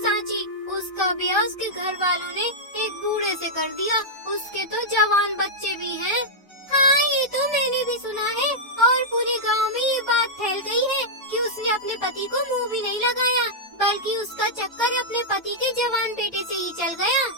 सांची, उसका ब्याह उसके घर वालों ने एक बूढ़े से कर दिया। उसके तो जवान बच्चे भी हैं। हाँ, ये तो मैंने भी सुना है और पूरे गांव में ये बात फैल गई है कि उसने अपने पति को मुंह भी नहीं लगाया, बल्कि उसका चक्कर अपने पति के जवान बेटे से ही चल गया।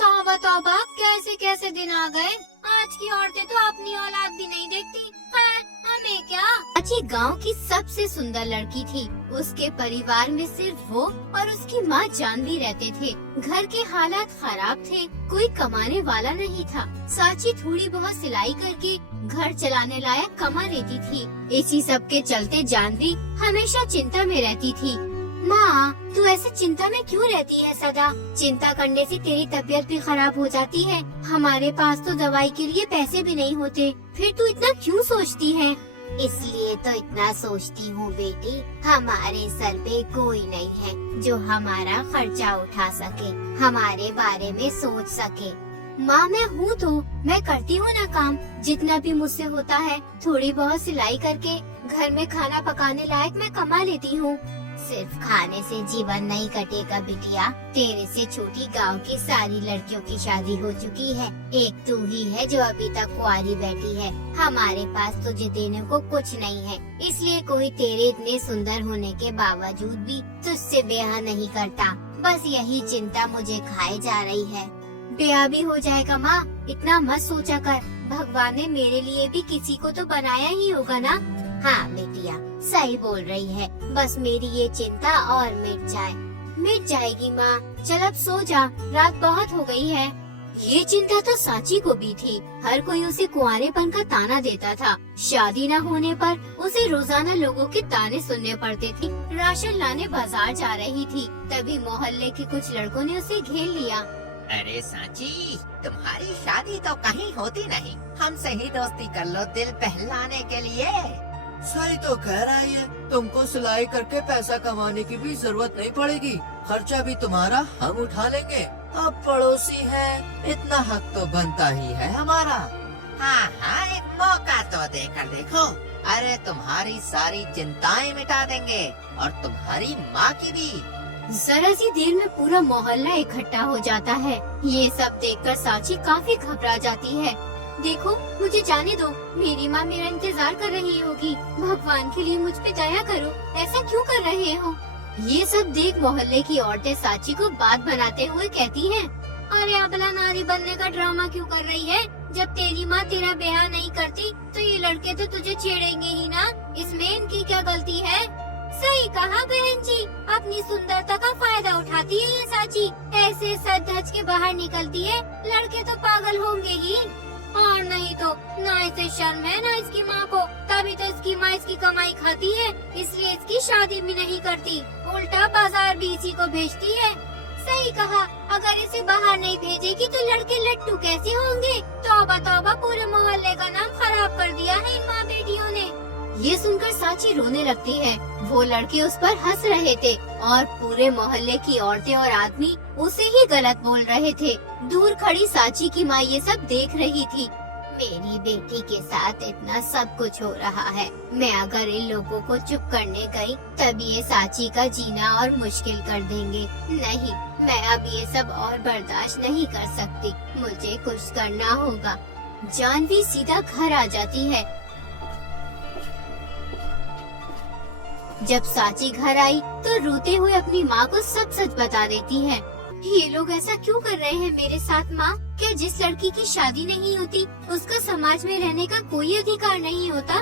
तौबा तौबा, कैसे कैसे दिन आ गए। आज की औरतें तो अपनी औलाद भी नहीं देखती। खैर, हमें क्या। अच्छी गांव की सबसे सुंदर लड़की थी। उसके परिवार में सिर्फ वो और उसकी माँ जानवी रहते थे। घर के हालात खराब थे, कोई कमाने वाला नहीं था। सांची थोड़ी बहुत सिलाई करके घर चलाने लायक कमा लेती थी। इसी सब के चलते जानवी हमेशा चिंता में रहती थी। माँ, तू ऐसे चिंता में क्यों रहती है सदा? चिंता करने से तेरी तबीयत भी खराब हो जाती है। हमारे पास तो दवाई के लिए पैसे भी नहीं होते, फिर तू इतना क्यों सोचती है? इसलिए तो इतना सोचती हूँ बेटी, हमारे सर पे कोई नहीं है जो हमारा खर्चा उठा सके, हमारे बारे में सोच सके। माँ, मैं हूँ तो मैं करती हूँ ना काम, जितना भी मुझसे होता है। थोड़ी बहुत सिलाई करके घर में खाना पकाने लायक मैं कमा लेती हूँ। सिर्फ खाने से जीवन नहीं कटेगा बिटिया। तेरे से छोटी गांव की सारी लड़कियों की शादी हो चुकी है, एक तू ही है जो अभी तक कुंवारी बैठी है। हमारे पास तुझे देने को कुछ नहीं है, इसलिए कोई तेरे इतने सुंदर होने के बावजूद भी तुझसे ब्याह नहीं करता। बस यही चिंता मुझे खाए जा रही है। ब्याह भी हो जाएगा माँ, इतना मत सोचा कर। भगवान ने मेरे लिए भी किसी को तो बनाया ही होगा ना। हाँ बेटिया, सही बोल रही है। बस मेरी ये चिंता और मिट जाए। मिट जाएगी माँ, चल अब सो जा, रात बहुत हो गई है। ये चिंता तो सांची को भी थी। हर कोई उसे कुंवारेपन का ताना देता था। शादी न होने पर उसे रोजाना लोगों के ताने सुनने पड़ते थे। राशन लाने बाजार जा रही थी, तभी मोहल्ले के कुछ लड़कों ने उसे घेर लिया। अरे सांची, तुम्हारी शादी तो कहीं होती नहीं, हमसे ही दोस्ती कर लो दिल बहलाने के लिए। सही तो कह रही है, तुमको सिलाई करके पैसा कमाने की भी जरूरत नहीं पड़ेगी, खर्चा भी तुम्हारा हम उठा लेंगे। अब पड़ोसी है, इतना हक तो बनता ही है हमारा। हाँ हाँ, एक मौका तो देकर देखो। अरे तुम्हारी सारी चिंताएं मिटा देंगे और तुम्हारी माँ की भी। जरा सी देर में पूरा मोहल्ला इकट्ठा हो जाता है। ये सब देखकर सांची काफी घबरा जाती है। देखो, मुझे जाने दो, मेरी माँ मेरा इंतजार कर रही होगी। भगवान के लिए मुझ पे दया करो, ऐसा क्यों कर रहे हो? ये सब देख मोहल्ले की औरतें सांची को बात बनाते हुए कहती हैं, अरे अबला नारी बनने का ड्रामा क्यों कर रही है? जब तेरी माँ तेरा ब्याह नहीं करती तो ये लड़के तो तुझे छेड़ेंगे ही ना, इसमें इनकी क्या गलती है? सही कहा बहन जी, अपनी सुंदरता का फायदा उठाती है ये सांची, ऐसे सज धज के बाहर निकलती है, लड़के तो पागल होंगे ही। और नहीं तो ना इसे शर्म है ना इसकी माँ को, तभी तो इसकी माँ इसकी कमाई खाती है, इसलिए इसकी शादी भी नहीं करती, उल्टा बाजार भी इसी को भेजती है। सही कहा, अगर इसे बाहर नहीं भेजेगी तो लड़के लट्टू कैसे होंगे? तौबा तौबा, पूरे मोहल्ले का नाम खराब कर दिया है इन माँ बेटियों ने। ये सुनकर सांची रोने लगती है। वो लड़के उस पर हंस रहे थे और पूरे मोहल्ले की औरतें और आदमी उसे ही गलत बोल रहे थे। दूर खड़ी सांची की माँ ये सब देख रही थी। मेरी बेटी के साथ इतना सब कुछ हो रहा है, मैं अगर इन लोगों को चुप करने गई तब ये सांची का जीना और मुश्किल कर देंगे। नहीं, मैं अब ये सब और बर्दाश्त नहीं कर सकती, मुझे कुछ करना होगा। जानवी सीधा घर आ जाती है। जब सांची घर आई तो रोते हुए अपनी माँ को सब सच बता देती है। ये लोग ऐसा क्यों कर रहे हैं मेरे साथ माँ? क्या जिस लड़की की शादी नहीं होती उसका समाज में रहने का कोई अधिकार नहीं होता?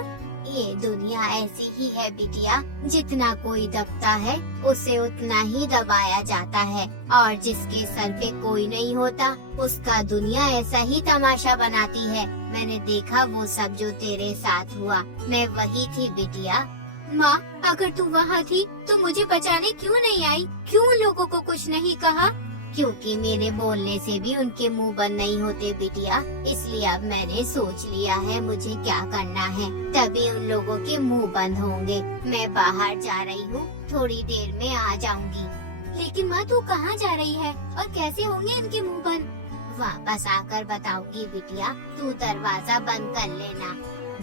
ये दुनिया ऐसी ही है बिटिया, जितना कोई दबता है उसे उतना ही दबाया जाता है, और जिसके सर पे कोई नहीं होता उसका दुनिया ऐसा ही तमाशा बनाती है। मैंने देखा वो सब जो तेरे साथ हुआ, मैं वही थी बिटिया। माँ, अगर तू वहाँ थी तो मुझे बचाने क्यों नहीं आई? क्यों लोगों को कुछ नहीं कहा? क्योंकि मेरे बोलने से भी उनके मुंह बंद नहीं होते बिटिया, इसलिए अब मैंने सोच लिया है मुझे क्या करना है, तभी उन लोगों के मुंह बंद होंगे। मैं बाहर जा रही हूँ, थोड़ी देर में आ जाऊंगी। लेकिन माँ, तू कहाँ जा रही है और कैसे होंगे इनके मुंह बंद? वापस आकर बताऊंगी बिटिया, तू दरवाजा बंद कर लेना।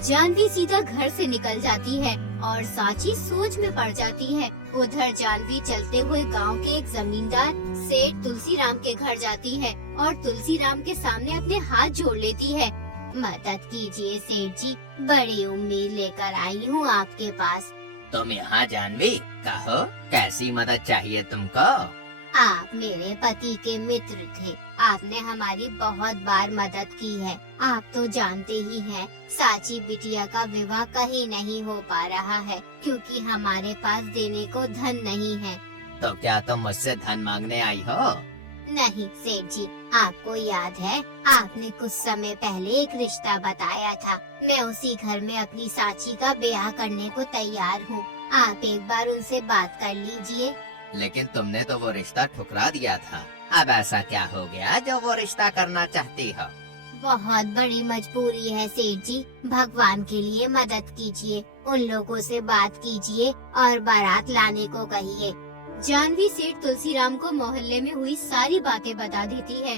जानवी सीधा घर से निकल जाती है। और सांची सोच में पड़ जाती है। उधर जानवी चलते हुए गांव के एक जमींदार सेठ तुलसीराम के घर जाती है और तुलसीराम के सामने अपने हाथ जोड़ लेती है। मदद कीजिए सेठ जी, बड़ी उम्मीद लेकर आई हूँ आपके पास। तुम यहाँ जानवी, कहो कैसी मदद चाहिए तुमको? आप मेरे पति के मित्र थे, आपने हमारी बहुत बार मदद की है। आप तो जानते ही हैं, सांची बिटिया का विवाह कहीं नहीं हो पा रहा है क्योंकि हमारे पास देने को धन नहीं है। तो क्या तुम मुझसे धन मांगने आई हो? नहीं सेठ जी, आपको याद है आपने कुछ समय पहले एक रिश्ता बताया था। मैं उसी घर में अपनी सांची का ब्याह करने को तैयार हूँ। आप एक बार उनसे बात कर लीजिए। लेकिन तुमने तो वो रिश्ता ठुकरा दिया था। अब ऐसा क्या हो गया जो वो रिश्ता करना चाहती हो? बहुत बड़ी मजबूरी है सेठ जी, भगवान के लिए मदद कीजिए। उन लोगों से बात कीजिए और बारात लाने को कहिए। जानवी सेठ तुलसीराम को मोहल्ले में हुई सारी बातें बता देती है।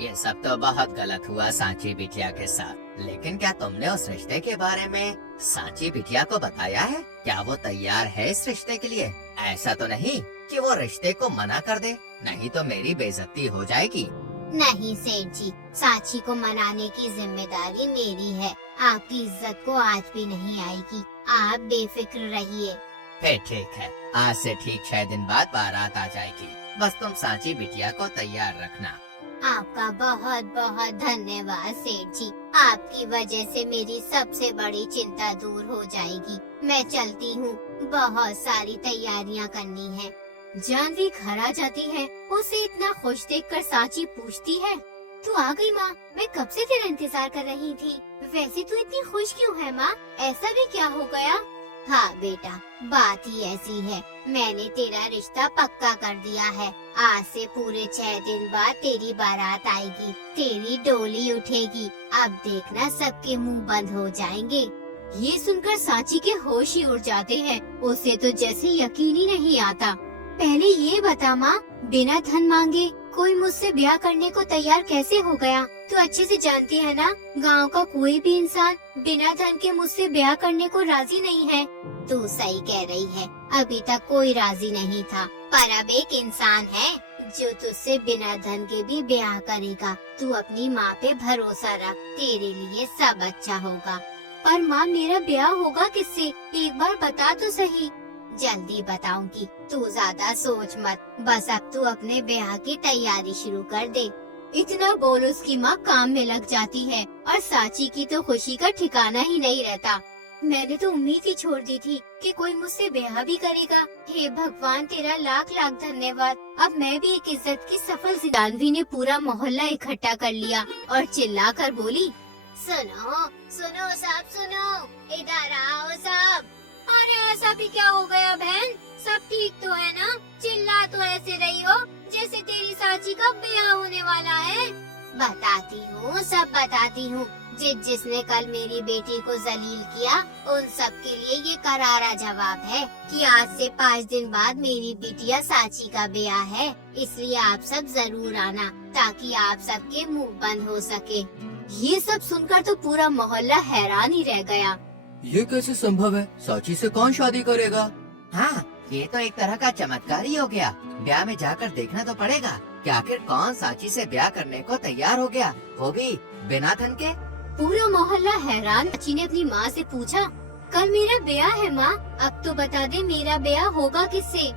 ये सब तो बहुत गलत हुआ सांची बिटिया के साथ, लेकिन क्या तुमने उस रिश्ते के बारे में सांची बिटिया को बताया है? क्या वो तैयार है इस रिश्ते के लिए? ऐसा तो नहीं कि वो रिश्ते को मना कर दे, नहीं तो मेरी बेइज्जती हो जाएगी। नहीं सेठ जी, सांची को मनाने की जिम्मेदारी मेरी है। आपकी इज्जत को आज भी नहीं आएगी, आप बेफिक्र रहिए। फिर ठीक है, आज से ठीक 6 दिन बाद बारात आ जाएगी। बस तुम सांची बिटिया को तैयार रखना। आपका बहुत बहुत धन्यवाद सेठ जी, आपकी वजह से मेरी सबसे बड़ी चिंता दूर हो जाएगी। मैं चलती हूँ, बहुत सारी तैयारियाँ करनी है। जानवी घर आ जाती है। उसे इतना खुश देखकर सांची पूछती है, तू आ गई माँ? मैं कब से तेरा इंतजार कर रही थी। वैसे तू इतनी खुश क्यों है माँ? ऐसा भी क्या हो गया? हाँ बेटा, बात ही ऐसी है। मैंने तेरा रिश्ता पक्का कर दिया है। आज से पूरे 6 दिन बाद तेरी बारात आएगी, तेरी डोली उठेगी। अब देखना सबके मुंह बंद हो जाएंगे। ये सुनकर सांची के होश ही उड़ जाते हैं। उसे तो जैसे यकीन ही नहीं आता। पहले ये बता माँ, बिना धन मांगे कोई मुझसे ब्याह करने को तैयार कैसे हो गया? तू अच्छे से जानती है ना, गांव का कोई भी इंसान बिना धन के मुझसे ब्याह करने को राजी नहीं है। तू सही कह रही है, अभी तक कोई राजी नहीं था, पर अब एक इंसान है जो तुझसे बिना धन के भी ब्याह करेगा। तू अपनी माँ पे भरोसा रख, तेरे लिए सब अच्छा होगा। पर माँ, मेरा ब्याह होगा किससे? एक बार बता तो सही। जल्दी बताऊंगी, तू ज्यादा सोच मत। बस अब तू अपने ब्याह की तैयारी शुरू कर दे। इतना बोल उसकी माँ काम में लग जाती है और सांची की तो खुशी का ठिकाना ही नहीं रहता। मैंने तो उम्मीद ही छोड़ दी थी कि कोई मुझसे ब्याह भी करेगा। हे भगवान, तेरा लाख लाख धन्यवाद। अब मैं भी एक इज्जत की सफल। जानवी ने पूरा मोहल्ला इकट्ठा कर लिया और चिल्ला कर बोली, सुनो सुनो सब सुनो, इधर आओ सब। अरे ऐसा भी क्या हो गया बहन? सब ठीक तो है ना? चिल्ला तो ऐसे रही हो जैसे तेरी सांची का ब्याह होने वाला है। बताती हूँ, सब बताती हूँ। जिसने कल मेरी बेटी को जलील किया, उन सब के लिए ये करारा जवाब है कि आज से 5 दिन बाद मेरी बिटिया सांची का ब्याह है। इसलिए आप सब जरूर आना ताकि आप सबके मुंह बंद हो सके। ये सब सुनकर तो पूरा मोहल्ला हैरान ही रह गया। ये कैसे संभव है? सांची से कौन शादी करेगा? हाँ, ये तो एक तरह का चमत्कार ही हो गया। ब्याह में जाकर देखना तो पड़ेगा कि आखिर कौन सांची से ब्याह करने को तैयार हो गया, वो भी बिना धन के। पूरा मोहल्ला हैरान। सांची ने अपनी माँ से पूछा, कल मेरा ब्याह है माँ, अब तो बता दे मेरा ब्याह होगा किससे?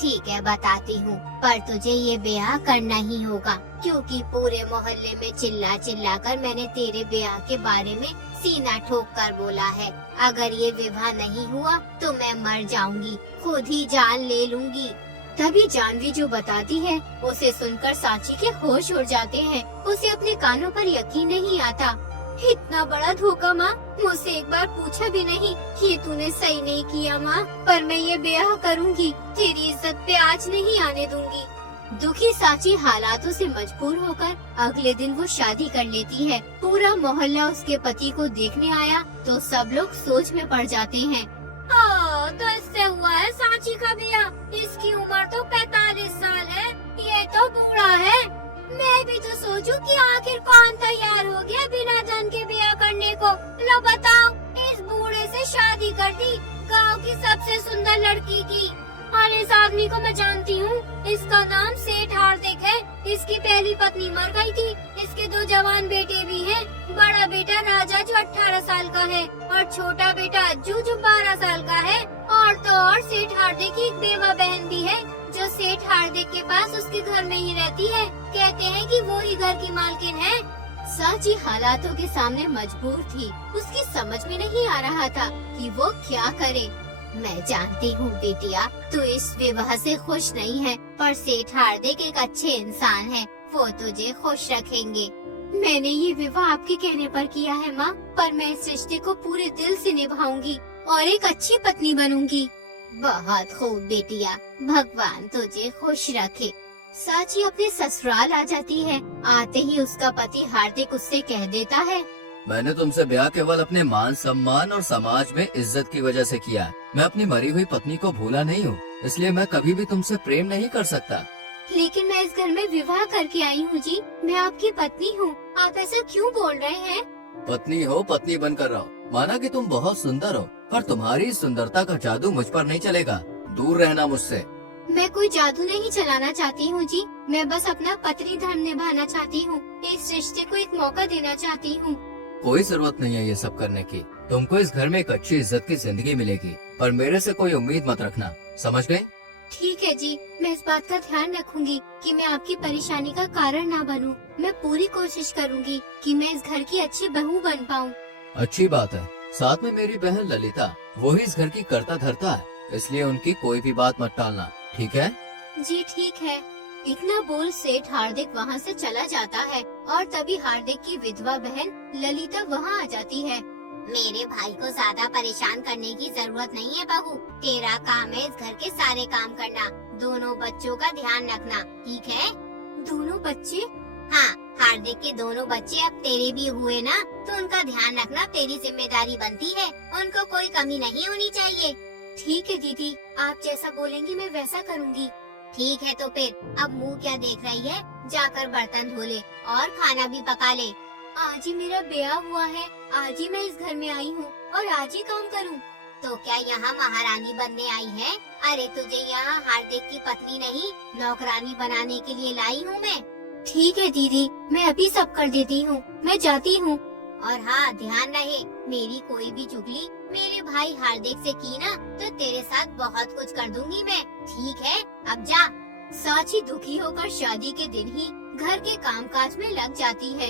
ठीक है बताती हूँ, पर तुझे ये ब्याह करना ही होगा क्योंकि पूरे मोहल्ले में चिल्ला चिल्ला कर मैंने तेरे ब्याह के बारे में सीना ठोक कर बोला है। अगर ये विवाह नहीं हुआ तो मैं मर जाऊंगी, खुद ही जान ले लूंगी। तभी जानवी जो बताती है उसे सुनकर सांची के होश उड़ जाते हैं। उसे अपने कानों पर यकीन नहीं आता। इतना बड़ा धोखा माँ, मुझसे एक बार पूछा भी नहीं। ये तूने सही नहीं किया माँ, पर मैं ये ब्याह करूँगी, तेरी इज्जत पे आँच नहीं आने दूंगी। दुखी सांची हालातों से मजबूर होकर अगले दिन वो शादी कर लेती है। पूरा मोहल्ला उसके पति को देखने आया तो सब लोग सोच में पड़ जाते हैं। तो इससे हुआ है सांची का ब्याह। इसकी उम्र तो 45 साल है, ये तो बूढ़ा है। मैं भी तो सोचूं कि आखिर कौन तैयार हो गया बिना धन के ब्याह करने को। लो बताओ, इस बूढ़े से शादी कर दी गांव की सबसे सुंदर लड़की की। और इस आदमी को मैं जानती हूँ, इसका नाम सेठ हार्दिक है। इसकी पहली पत्नी मर गई थी। इसके 2 जवान बेटे भी हैं। बड़ा बेटा राजा जो 18 साल का है और छोटा बेटा अज्जू जो 12 साल का है। और तो और सेठ हार्दिक की एक बेवा बहन भी है जो सेठ हार्दिक के पास उसके घर में ही रहती है। कहते हैं कि वो ही घर की मालकिन है। साची हालातों के सामने मजबूर थी। उसकी समझ में नहीं आ रहा था कि वो क्या करे। मैं जानती हूँ बेटिया, तू इस विवाह से खुश नहीं है, पर सेठ हार्दिक एक अच्छे इंसान है, वो तुझे खुश रखेंगे। मैंने ये विवाह आपके कहने पर किया है माँ, पर मैं इस रिश्ते को पूरे दिल से निभाऊंगी और एक अच्छी पत्नी बनूंगी। बहुत खूब बेटिया, भगवान तुझे खुश रखे। साची अपने ससुराल आ जाती है। आते ही उसका पति हार्दिक उससे कह देता है, मैंने तुमसे ब्याह केवल अपने मान सम्मान और समाज में इज्जत की वजह से किया। मैं अपनी मरी हुई पत्नी को भूला नहीं हूँ, इसलिए मैं कभी भी तुमसे प्रेम नहीं कर सकता। लेकिन मैं इस घर में विवाह करके आई हूँ जी, मैं आपकी पत्नी हूँ। आप ऐसा क्यों बोल रहे हैं? पत्नी हो, पत्नी बनकर रहो। माना कि तुम बहुत सुंदर हो, पर तुम्हारी सुंदरता का जादू मुझ पर नहीं चलेगा। दूर रहना मुझसे। मैं कोई जादू नहीं चलाना चाहती हूँ जी, मैं बस अपना पत्नी धर्म निभाना चाहती हूँ। इस रिश्ते को एक मौका देना चाहती हूँ। कोई जरूरत नहीं है ये सब करने की। तुमको इस घर में एक अच्छी इज्जत की जिंदगी मिलेगी, पर मेरे से कोई उम्मीद मत रखना, समझ गए? ठीक है जी, मैं इस बात का ध्यान रखूंगी कि मैं आपकी परेशानी का कारण ना बनूं। मैं पूरी कोशिश करूंगी कि मैं इस घर की अच्छी बहू बन पाऊं। अच्छी बात है। साथ में मेरी बहन ललिता, वो ही इस घर की कर्ता धर्ता है, इसलिए उनकी कोई भी बात मत टालना, ठीक है? जी ठीक है। इतना बोल सेठ हार्दिक वहाँ से चला जाता है और तभी हार्दिक की विधवा बहन ललिता वहाँ आ जाती है। मेरे भाई को ज्यादा परेशान करने की जरूरत नहीं है बहू। तेरा काम है इस घर के सारे काम करना, दोनों बच्चों का ध्यान रखना, ठीक है? दोनों बच्चे? हाँ, हार्दिक के दोनों बच्चे अब तेरे भी हुए ना, तो उनका ध्यान रखना तेरी जिम्मेदारी बनती है। उनको कोई कमी नहीं होनी चाहिए। ठीक है दीदी, आप जैसा बोलेंगी मैं वैसा करूँगी। ठीक है, तो फिर अब मुंह क्या देख रही है? जाकर बर्तन धो ले और खाना भी पका ले। आज ही मेरा ब्याह हुआ है, आज ही मैं इस घर में आई हूँ और आज ही काम करूँ। तो क्या यहाँ महारानी बनने आई है? अरे तुझे यहाँ हार्दिक की पत्नी नहीं, नौकरानी बनाने के लिए लाई हूँ मैं। ठीक है दीदी, मैं अभी सब कर देती हूँ, मैं जाती हूँ। और हाँ, ध्यान रहे, मेरी कोई भी चुगली मेरे भाई हार्दिक से की ना, तो तेरे साथ बहुत कुछ कर दूंगी मैं, ठीक है? अब जा। साची दुखी होकर शादी के दिन ही घर के कामकाज में लग जाती है।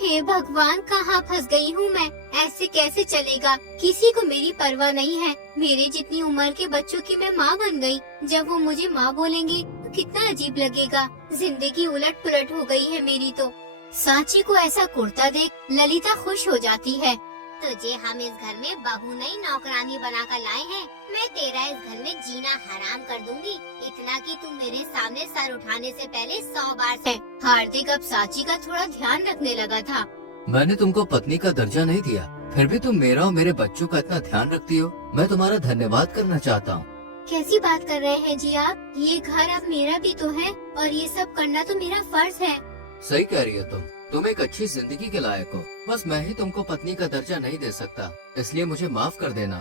हे भगवान, कहाँ फंस गई हूँ मैं? ऐसे कैसे चलेगा? किसी को मेरी परवाह नहीं है। मेरे जितनी उम्र के बच्चों की मैं माँ बन गई। जब वो मुझे माँ बोलेंगे तो कितना अजीब लगेगा। जिंदगी उलट पुलट हो गई है मेरी तो। साची को ऐसा कुर्ता देख ललिता खुश हो जाती है। तुझे हम इस घर में बहू नहीं नौकरानी बनाकर लाए हैं। मैं तेरा इस घर में जीना हराम कर दूंगी, इतना कि तू मेरे सामने सर उठाने से पहले 100 बार से। हार्दिक अब साची का थोड़ा ध्यान रखने लगा था। मैंने तुमको पत्नी का दर्जा नहीं दिया, फिर भी तुम मेरा और मेरे बच्चों का इतना ध्यान रखती हो। मैं तुम्हारा धन्यवाद करना चाहता हूँ। कैसी बात कर रहे हैं जी आप? ये घर अब मेरा भी तो है और ये सब करना तो मेरा फर्ज है। सही कह रही हो तुम एक अच्छी जिंदगी के लायक हो। बस मैं ही तुमको पत्नी का दर्जा नहीं दे सकता, इसलिए मुझे माफ कर देना।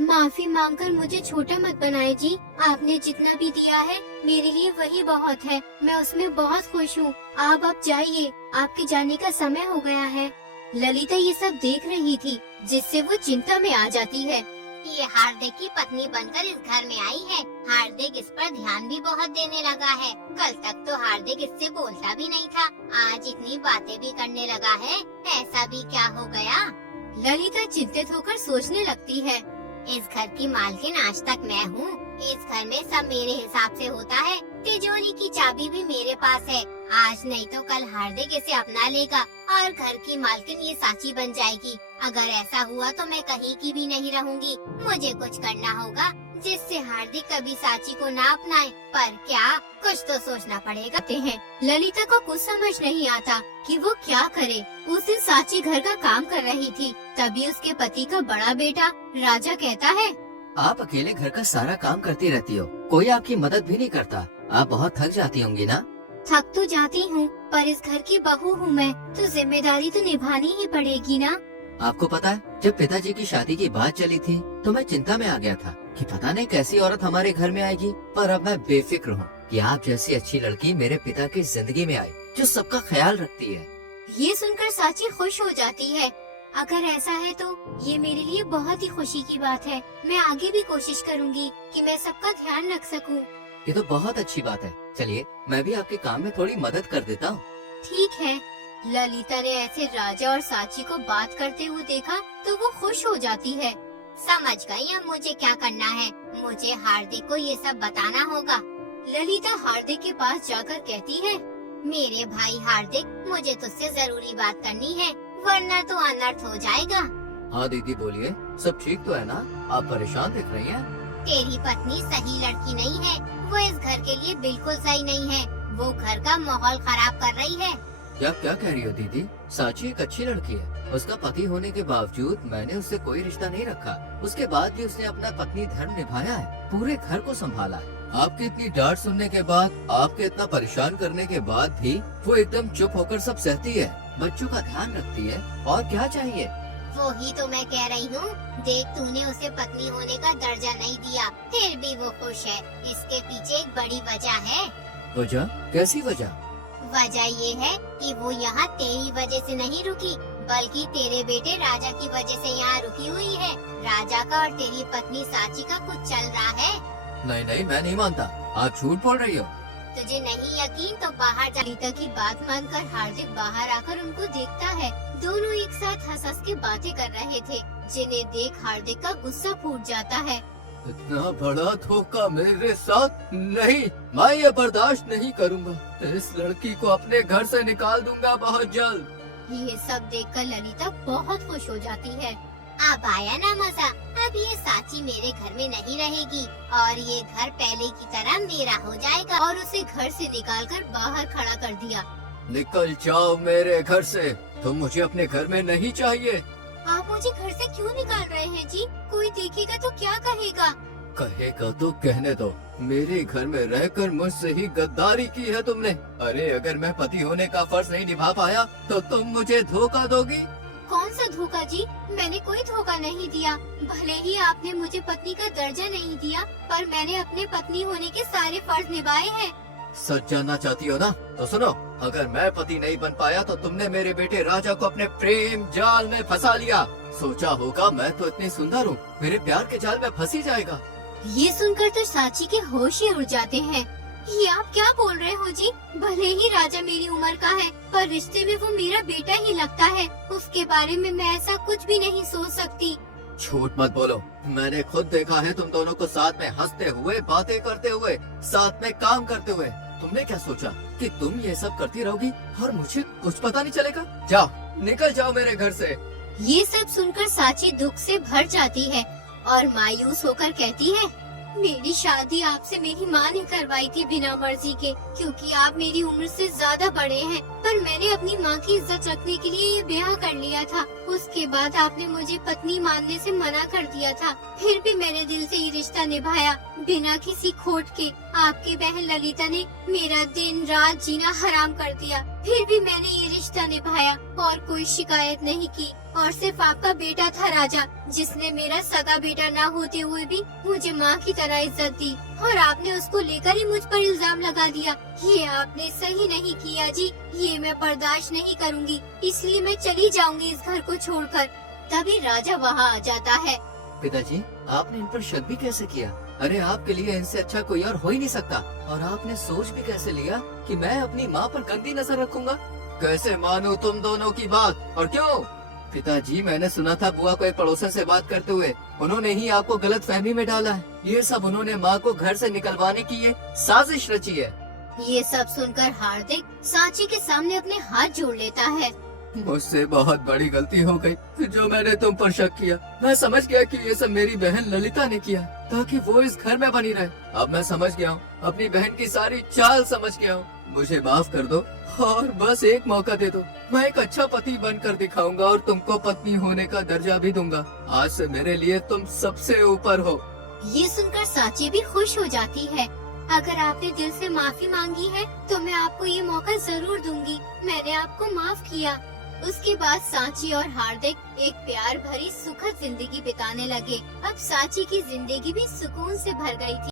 माफी मांगकर मुझे छोटा मत बनाए जी। आपने जितना भी दिया है मेरे लिए वही बहुत है। मैं उसमें बहुत खुश हूँ। आप अब जाइए, आपके जाने का समय हो गया है। ललिता ये सब देख रही थी, जिससे वो चिंता में आ जाती है। ये हार्दिक की पत्नी बनकर इस घर में आई है। हार्दिक इस पर ध्यान भी बहुत देने लगा है। कल तक तो हार्दिक इससे बोलता भी नहीं था, आज इतनी बातें भी करने लगा है। ऐसा भी क्या हो गया? ललिता चिंतित होकर सोचने लगती है। इस घर की मालकिन आज तक मैं हूँ। इस घर में सब मेरे हिसाब से होता है। तिजोरी की चाबी भी मेरे पास है। आज नहीं तो कल हार्दिक इसे अपना लेगा और घर की मालकिन ये साची बन जाएगी। अगर ऐसा हुआ तो मैं कहीं की भी नहीं रहूंगी। मुझे कुछ करना होगा जिससे हार्दिक कभी साची को ना अपनाए। पर क्या, कुछ तो सोचना पड़ेगा। ललिता को कुछ समझ नहीं आता कि वो क्या करे। उस दिन साची घर का काम कर रही थी, तभी उसके पति का बड़ा बेटा राजा कहता है, आप अकेले घर का सारा काम करती रहती हो, कोई आपकी मदद भी नहीं करता। आप बहुत थक जाती होंगी ना? थक तो जाती हूँ, पर इस घर की बहू हूँ मैं, तो जिम्मेदारी तो निभानी ही पड़ेगी ना। आपको पता है, जब पिताजी की शादी की बात चली थी तो मैं चिंता में आ गया था कि पता नहीं कैसी औरत हमारे घर में आएगी, पर अब मैं बेफिक्र हूँ कि आप जैसी अच्छी लड़की मेरे पिता की जिंदगी में आई, जो सबका ख्याल रखती है। ये सुनकर साची खुश हो जाती है। अगर ऐसा है तो ये मेरे लिए बहुत ही खुशी की बात है। मैं आगे भी कोशिश करूँगी कि मैं सबका ध्यान रख सकूँ। ये तो बहुत अच्छी बात है। चलिए मैं भी आपके काम में थोड़ी मदद कर देता हूँ। ठीक है। ललिता ने ऐसे राजा और साची को बात करते हुए देखा तो वो खुश हो जाती है। समझ गई अब मुझे क्या करना है। मुझे हार्दिक को ये सब बताना होगा। ललिता हार्दिक के पास जाकर कहती है, मेरे भाई हार्दिक, मुझे तुझसे जरूरी बात करनी है, वरना तो अनर्थ हो जाएगा। हाँ दीदी बोलिए, सब ठीक तो है ना? आप परेशान दिख रही हैं। तेरी पत्नी सही लड़की नहीं है। वो इस घर के लिए बिल्कुल सही नहीं है। वो घर का माहौल खराब कर रही है। क्या क्या कह रही हो दीदी? साची एक अच्छी लड़की है। उसका पति होने के बावजूद मैंने उससे कोई रिश्ता नहीं रखा। उसके बाद भी उसने अपना पत्नी धर्म निभाया है, पूरे घर को संभाला है। आपकी इतनी डांट सुनने के बाद, आपके इतना परेशान करने के बाद भी वो एकदम चुप होकर सब सहती है, बच्चों का ध्यान रखती है। और क्या चाहिए? वो ही तो मैं कह रही हूँ। देख, तूने उसे पत्नी होने का दर्जा नहीं दिया, फिर भी वो खुश है। इसके पीछे एक बड़ी वजह है। वजह? कैसी वजह? वजह ये है कि वो यहाँ तेरी वजह से नहीं रुकी, बल्कि तेरे बेटे राजा की वजह से यहाँ रुकी हुई है। राजा का और तेरी पत्नी साची का कुछ चल रहा है। नहीं नहीं, मैं नहीं मानता। आप झूठ बोल रही हो। तुझे नहीं यकीन तो बाहर जा। ललिता की बात मानकर हार्दिक बाहर आकर उनको देखता है। दोनों एक साथ हंस हंस के बातें कर रहे थे, जिन्हें देख हार्दिक का गुस्सा फूट जाता है। इतना बड़ा धोखा मेरे साथ? नहीं, मैं ये बर्दाश्त नहीं करूँगा। इस लड़की को अपने घर से निकाल दूंगा बहुत जल्द। ये सब देखकर ललिता बहुत खुश हो जाती है। अब आया ना मजा। अब ये साची मेरे घर में नहीं रहेगी और ये घर पहले की तरह मेरा हो जाएगा। और उसे घर से निकालकर बाहर खड़ा कर दिया। निकल जाओ मेरे घर से। तुम मुझे अपने घर में नहीं चाहिए। आप मुझे घर से क्यों निकाल रहे हैं जी? कोई देखेगा तो क्या कहेगा? कहेगा तो कहने दो। मेरे घर में रहकर मुझसे ही गद्दारी की है तुमने। अरे अगर मैं पति होने का फर्ज नहीं निभा पाया तो तुम मुझे धोखा दोगी? कौन सा धोखा जी? मैंने कोई धोखा नहीं दिया। भले ही आपने मुझे पत्नी का दर्जा नहीं दिया, पर मैंने अपने पत्नी होने के सारे फर्ज निभाए हैं। सच जानना चाहती हो ना? तो सुनो, अगर मैं पति नहीं बन पाया तो तुमने मेरे बेटे राजा को अपने प्रेम जाल में फंसा लिया। सोचा होगा मैं तो इतनी सुंदर हूँ, मेरे प्यार के जाल में फंसी जाएगा। ये सुनकर तो साची के होश ही उड़ जाते हैं। ये आप क्या बोल रहे हो जी? भले ही राजा मेरी उम्र का है, पर रिश्ते में वो मेरा बेटा ही लगता है। उसके बारे में मैं ऐसा कुछ भी नहीं सोच सकती। झूठ मत बोलो। मैंने खुद देखा है तुम दोनों को साथ में हंसते हुए, बातें करते हुए, साथ में काम करते हुए। तुमने क्या सोचा कि तुम ये सब करती रहोगी और मुझे कुछ पता नहीं चलेगा? जाओ, निकल जाओ मेरे घर से। ये सब सुनकर साची दुख से भर जाती है और मायूस होकर कहती है, मेरी शादी आपसे मेरी माँ ने करवाई थी बिना मर्जी के, क्योंकि आप मेरी उम्र से ज्यादा बड़े हैं। पर मैंने अपनी माँ की इज्जत रखने के लिए ये ब्याह कर लिया था। उसके बाद आपने मुझे पत्नी मानने से मना कर दिया था, फिर भी मैंने दिल से ये रिश्ता निभाया बिना किसी खोट के। आपकी बहन ललिता ने मेरा दिन रात जीना हराम कर दिया, फिर भी मैंने ये रिश्ता निभाया और कोई शिकायत नहीं की। और सिर्फ आपका बेटा था राजा, जिसने मेरा सगा बेटा ना होते हुए भी मुझे माँ की तरह इज्जत दी, और आपने उसको लेकर ही मुझ पर इल्जाम लगा दिया। ये आपने सही नहीं किया जी। ये मैं बर्दाश्त नहीं करूँगी, इसलिए मैं चली जाऊँगी इस घर को छोड़कर। तभी राजा वहाँ आ जाता है। पिताजी, आपने इन पर शक भी कैसे किया? अरे आपके लिए इनसे अच्छा कोई और हो ही नहीं सकता। और आपने सोच भी कैसे लिया कि मैं अपनी माँ पर गंदी नजर रखूंगा? कैसे मानूं तुम दोनों की बात? और क्यों? पिताजी, मैंने सुना था बुआ को एक पड़ोसन से बात करते हुए उन्होंने ही आपको गलत फहमी में डाला है। ये सब उन्होंने माँ को घर से निकलवाने की ये साजिश रची है। ये सब सुनकर हार्दिक साची के सामने अपने हाथ जोड़ लेता है। मुझसे बहुत बड़ी गलती हो गई जो मैंने तुम पर शक किया। मैं समझ गया कि ये सब मेरी बहन ललिता ने किया ताकि वो इस घर में बनी रहे। अब मैं समझ गया हूँ, अपनी बहन की सारी चाल समझ गया हूँ। मुझे माफ कर दो और बस एक मौका दे दो। मैं एक अच्छा पति बनकर दिखाऊंगा और तुमको पत्नी होने का दर्जा भी दूंगा। आज से मेरे लिए तुम सबसे ऊपर हो। ये सुनकर साची भी खुश हो जाती है। अगर आपने दिल से माफी मांगी है तो मैं आपको ये मौका जरूर दूंगी। मैंने आपको माफ किया। उसके बाद सांची और हार्दिक एक प्यार भरी सुखद जिंदगी बिताने लगे। अब सांची की जिंदगी भी सुकून से भर गई थी।